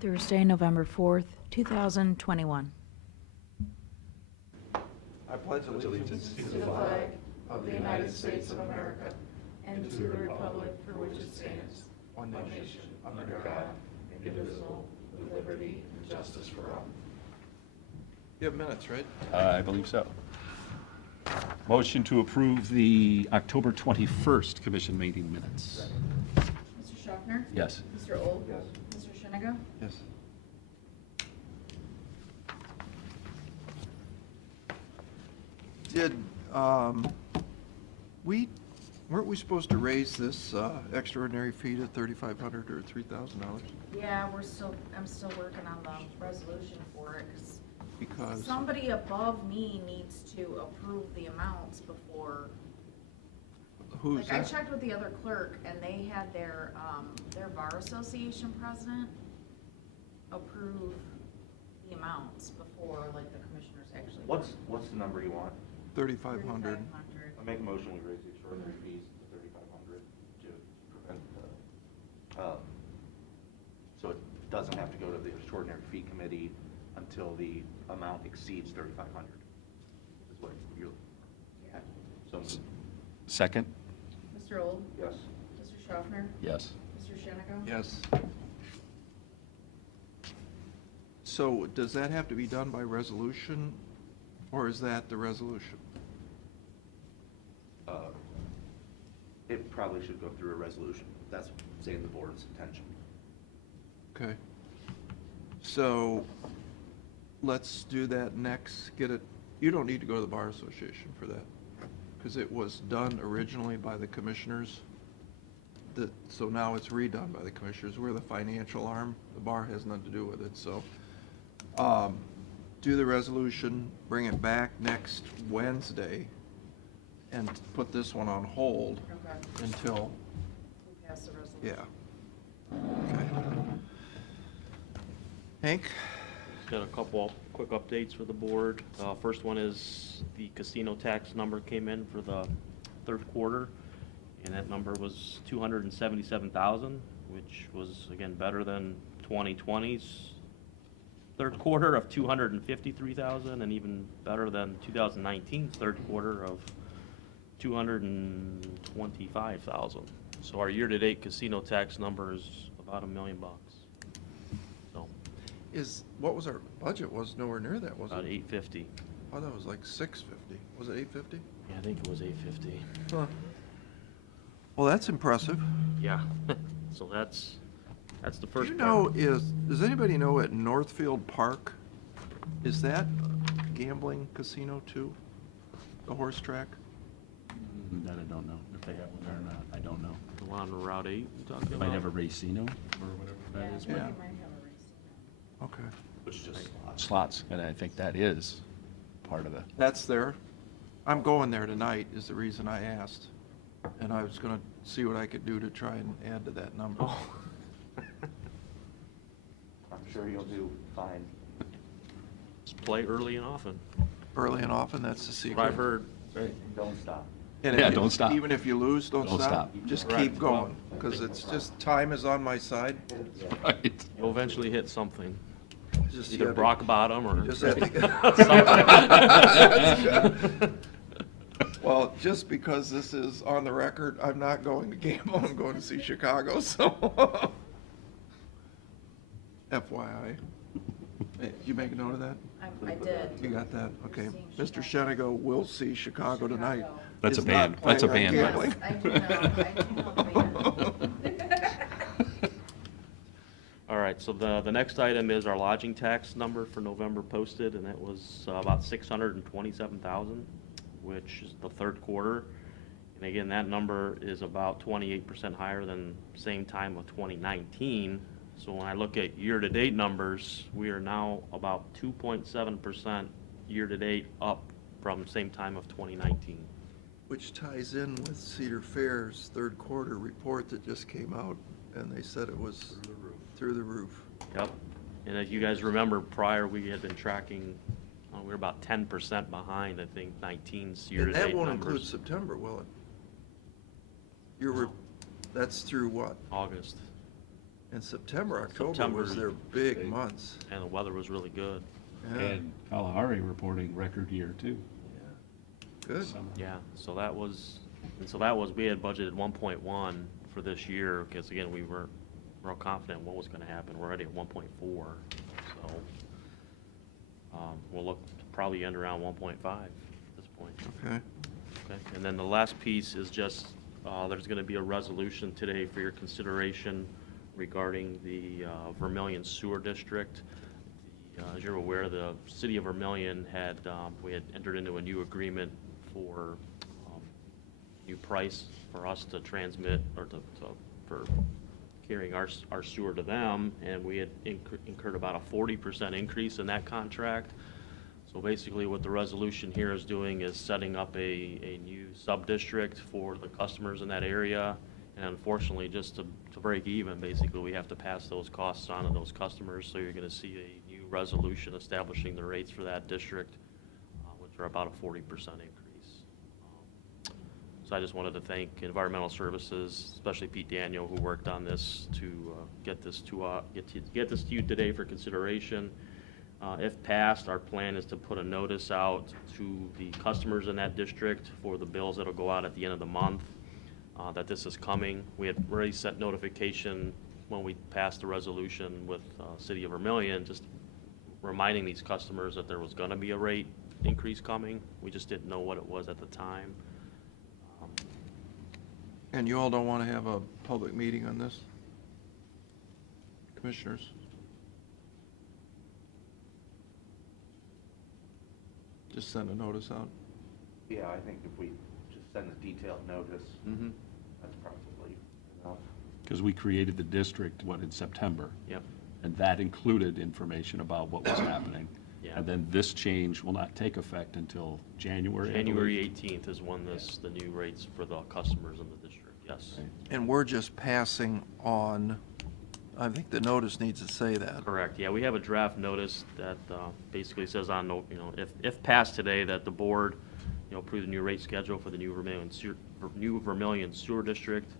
Thursday, November 4th, 2021. I pledge allegiance to the flag of the United States of America and to the republic for which it stands, one nation, under God, indivisible, with liberty and justice for all. You have minutes, right? I believe so. Motion to approve the October 21st commission meeting minutes. Mr. Schaffner? Yes. Mr. Old? Yes. Mr. Sheniga? Yes. Did, weren't we supposed to raise this extraordinary fee to $3,500 or $3,000? Yeah, I'm still working on the resolution for it, Because, somebody above me needs to approve the amounts before. who's Like, I that? checked with the other clerk, and they had their bar association president approve the amounts before, like, the commissioners actually. What's the number you want? 3,500. I make a motion, we raise the extraordinary fees to 3,500 to prevent so it doesn't have to go to the extraordinary fee committee until the amount exceeds 3,500. Is what you're. Yeah. So. Second? Mr. Old? Yes. Mr. Schaffner? Yes. Mr. Sheniga? Yes. So does that have to be done by resolution, or is that the resolution? It probably should go through a resolution. That's saying the board's intention. Okay. So let's do that next, get it, you don't need to go to the Bar Association for that, because it was done originally by the commissioners. So now it's redone by the commissioners. We're the financial arm. The bar has nothing to do with it, so. Do the resolution, bring it back next Wednesday, and put this one on hold Okay. until, We pass the resolution. yeah. Okay. Hank? Just got a couple quick updates for the board. First one is the casino tax number came in for the third quarter, and that number was 277,000, which was, again, better than 2020's third quarter of 253,000, and even better than 2019's third quarter of 225,000. So our year-to-date casino tax number is about $1 million. So What was our budget? Was nowhere near that, was it? about 850. Oh, that was like 650. Was it 850? Yeah, I think it was 850. Huh. Well, that's impressive. Yeah. So that's the Do first you part. know, does anybody know at Northfield Park, is that gambling casino too? The horse track? That I don't know, if they have one or not, I don't know. The one on Route 8 you talking They about? might have a racino, or whatever that is. Yeah, Yeah. they might have a race. Okay. Which is just Slots, and I think that is part of the, That's there. I'm going there tonight is the reason I asked. And I was gonna see what I could do to try and add to that number. Oh. I'm sure you'll do fine. Just play early and often. Early and often, that's the What secret. I've heard. Don't stop. And Yeah, if- don't stop. Even if you lose, don't Don't stop. stop. Just Correct. keep going, because it's just, time is on my side. right. You'll eventually hit something. Just Either gotta- rock bottom or Just have something. Well, just because this is on the record, I'm not going to gamble, I'm going to see Chicago, so. FYI. Hey, you make a note of that? I did. You got that? Okay. Seeing Mr. Shenigo will see Chicago tonight. Chicago. That's a Is not band. That's a planning on band. gambling. Yes, I do know the band. All right, so the next item is our lodging tax number for November posted, and it was about 627,000, which is the third quarter. And again, that number is about 28% higher than same time of 2019. So when I look at year-to-date numbers, we are now about 2.7% year-to-date up from same time of 2019. Which ties in with Cedar Fair's third quarter report that just came out, and they said it was through the roof. Yep. And as you guys remember, prior, we had been tracking, we were about 10% behind, I think, 19's And year-to-date that won't include numbers. September, will it? That's through what? August. And September, October was September's their big big. months. And the weather was really good. Yeah. And Kalahari reporting record year too. Good. Summer. Yeah, so that was, we had budgeted 1.1 for this year, because again, we weren't real confident what was gonna happen. We're already at 1.4, so, we'll look to probably end around 1.5 at this point. Okay. Okay, and then the last piece is just, there's gonna be a resolution today for your consideration regarding the Vermillion Sewer District. As you're aware, the city of Vermillion we had entered into a new agreement for new price for us to transmit, or for carrying our sewer to them, and we had incurred about a 40% increase in that contract. So basically, what the resolution here is doing is setting up a new sub-district for the customers in that area. And unfortunately, just to break even, basically, we have to pass those costs on to those customers. So you're gonna see a new resolution establishing the rates for that district, which are about a 40% increase. So I just wanted to thank Environmental Services, especially Pete Daniel, who worked on this to get this to you today for consideration. If passed, our plan is to put a notice out to the customers in that district for the bills that'll go out at the end of the month, that this is coming. We had already sent notification when we passed the resolution with City of Vermillion, just reminding these customers that there was gonna be a rate increase coming. We just didn't know what it was at the time. And you all don't want to have a public meeting on this? Commissioners? Just send a notice out? Yeah, I think if we just send a detailed notice, Mm-hmm. that's probably enough. Because we created the district, in September? Yep. And that included information about what was happening. Yeah. And then this change will not take effect until January, I believe. January 18th is when the new rates for the customers in the district, yes. Okay. And we're just passing on, I think the notice needs to say that. Correct, yeah, we have a draft notice that basically says if passed today, that the board, approve the new rate schedule for the new Vermillion Sewer District.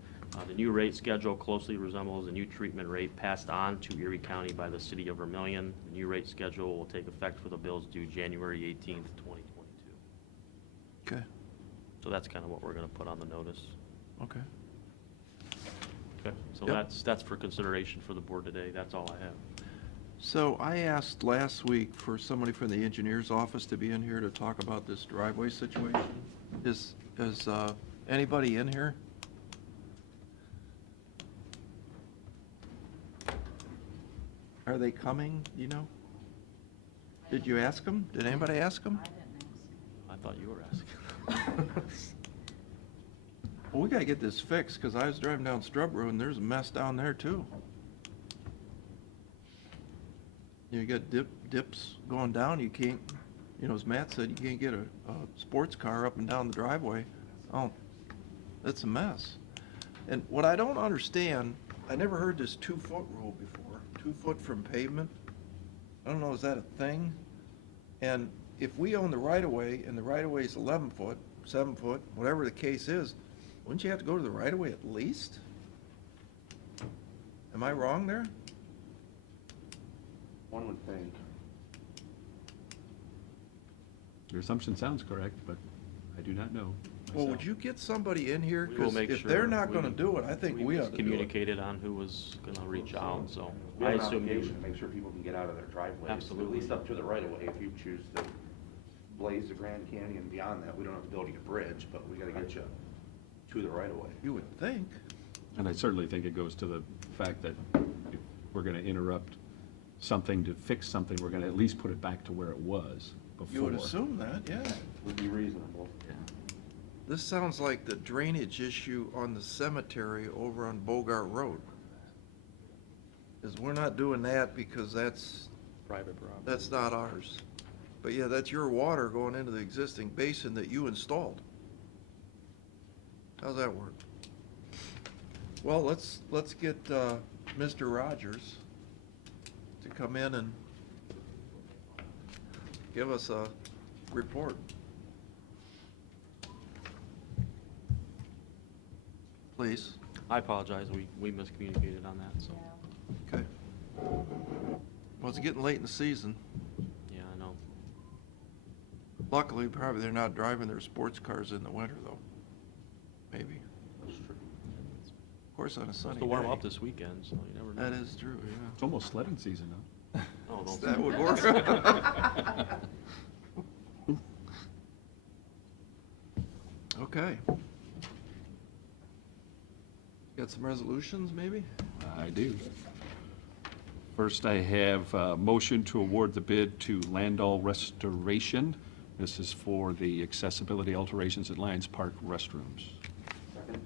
The new rate schedule closely resembles the new treatment rate passed on to Erie County by the city of Vermillion. The new rate schedule will take effect for the bills due January 18th, 2022. Okay, So that's kind of what we're gonna put on the notice. okay. Okay, so Yep. that's for consideration for the board today, that's all I have. So I asked last week for somebody from the engineer's office to be in here to talk about this driveway situation. Is anybody in here? Are they coming, you know? Did you ask them? Did anybody ask them? I didn't ask. I thought you were asking. Well, we gotta get this fixed, because I was driving down Strub Road, and there's a mess down there, too. You got dips going down, you can't, as Matt said, you can't get a sports car up and down the driveway. Oh, it's a mess. And what I don't understand, I never heard this 2-foot rule before, 2 foot from pavement. I don't know, is that a thing? And if we own the right-of-way, and the right-of-way is 11 foot, 7 foot, whatever the case is, wouldn't you have to go to the right-of-way at least? Am I wrong there? One would think. Your assumption sounds correct, but I do not know. Well, would myself. you get somebody in here? We will Because make if sure they're not we- gonna do it, I think we ought to do it. Communicated on who was gonna reach out, so We I have an assume you. obligation to make sure people can get out of their driveways. Absolutely. At least up to the right of way. If you choose to blaze the Grand Canyon beyond that, we don't have the ability to bridge, but we gotta get you to the right of way. You would think. And I certainly think it goes to the fact that if we're going to interrupt something to fix something, we're going to at least put it back to where it was before. You would assume that, yeah. Would be reasonable. This sounds like the drainage issue on the cemetery over on Bogart Road. Is we're not doing that because that's Private property. That's not ours. But yeah, that's your water going into the existing basin that you installed. How's that work? Well, let's get Mr. Rogers to come in and give us a report. Please. I apologize, we miscommunicated on that, so. Well, it's getting late in the season. Yeah, I know. Luckily, probably they're not driving their sports cars in the winter, though. Maybe. That's true. Of course, on a sunny Supposed day. to warm up this weekend, so you never know. That is true, yeah. It's almost sledding season now. Oh, don't That say would that. work. Okay. Got some resolutions, maybe? I do. First, I have a motion to award the bid to Landau Restoration. This is for the accessibility alterations at Lions Park restrooms. Second?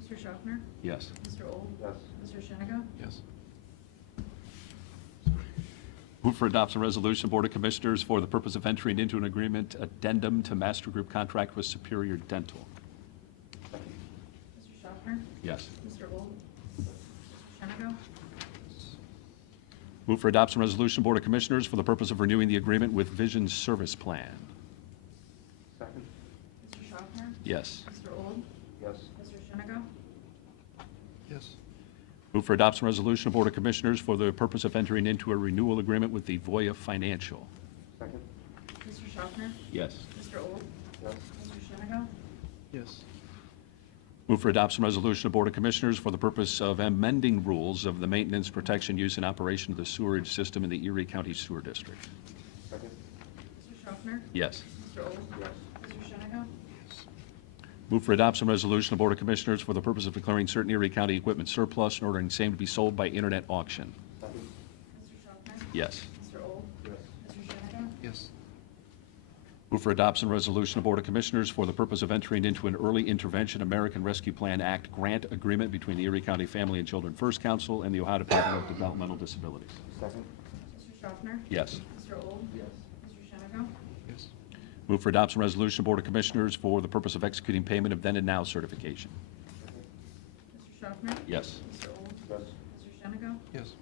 Mr. Schaffner? Yes. Mr. Old? Yes. Mr. Shenega? Yes. Move for adoption resolution, Board of Commissioners, for the purpose of entering into an agreement addendum to master group contract with Superior Dental. Second? Mr. Schaffner? Yes. Mr. Old? Mr. Shenega? Move for adoption resolution, Board of Commissioners, for the purpose of renewing the agreement with Vision Service Plan. Second? Mr. Schaffner? Yes. Mr. Old? Yes. Mr. Shenega? Yes. Move for adoption resolution, Board of Commissioners, for the purpose of entering into a renewal agreement with the Voya Financial. Second? Mr. Schaffner? Yes. Mr. Old? Yes. Mr. Shenega? Yes. Move for adoption resolution of Board of Commissioners for the purpose of amending rules of the maintenance, protection, use, and operation of the sewerage system in the Erie County Sewer District. Second? Mr. Schaffner? Yes. Mr. Old? Yes. Mr. Shenega? Move for adoption resolution of Board of Commissioners for the purpose of declaring certain Erie County equipment surplus and ordering same to be sold by internet auction. Second? Mr. Schaffner? Yes. Mr. Old? Yes. Mr. Shenega? Yes. Move for adoption resolution of Board of Commissioners for the purpose of entering into an Early Intervention American Rescue Plan Act grant agreement between the Erie County Family and Children First Council and the Ohio Department of Developmental Disabilities. Second? Mr. Schaffner? Yes. Mr. Old? Yes. Mr. Shenega? Yes. Move for adoption resolution of Board of Commissioners for the purpose of executing payment of then and now certification. Mr. Schaffner? Yes. Mr. Old? Yes. Mr. Shenega? Yes.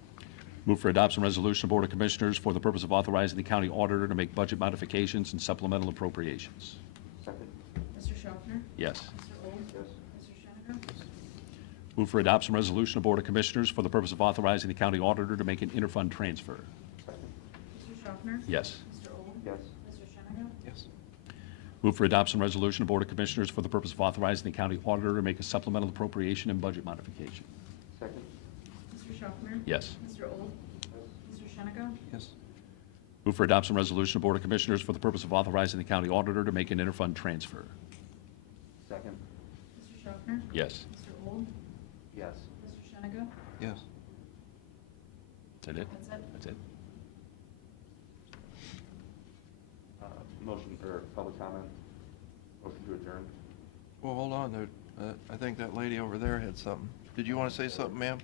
Move for adoption resolution of Board of Commissioners for the purpose of authorizing the county auditor to make budget modifications and supplemental appropriations. Second? Mr. Schaffner? Yes. Mr. Old? Yes. Mr. Shenega? Move for adoption resolution of Board of Commissioners for the purpose of authorizing the county auditor to make an interfund transfer. Second? Mr. Schaffner? Yes. Mr. Old? Yes. Mr. Shenega? Yes. Move for adoption resolution of Board of Commissioners for the purpose of authorizing the county auditor to make a supplemental appropriation and budget modification. Second? Mr. Schaffner? Yes. Mr. Old? Yes. Mr. Shenega? Yes. Move for adoption resolution of Board of Commissioners for the purpose of authorizing the county auditor to make an interfund transfer. Second? Mr. Schaffner? Yes. Mr. Old? Yes. Mr. Shenega? Yes. Is that it? That's it. That's it? Motion for public comment? Motion to adjourn? Well, hold on there. I think that lady over there had something. Did you want to say something, ma'am?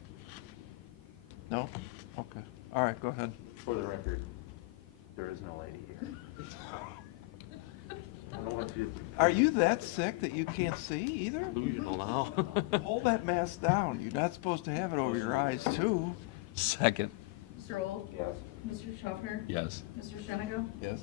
No? Okay. All right, go ahead. For the record, there is no lady here. I don't want you to- Are you that sick that you can't see either? Delusional now. Hold that mask down. You're not supposed to have it over your eyes, too. Second. Mr. Old? Yes. Mr. Schaffner? Yes. Mr. Shenega? Yes.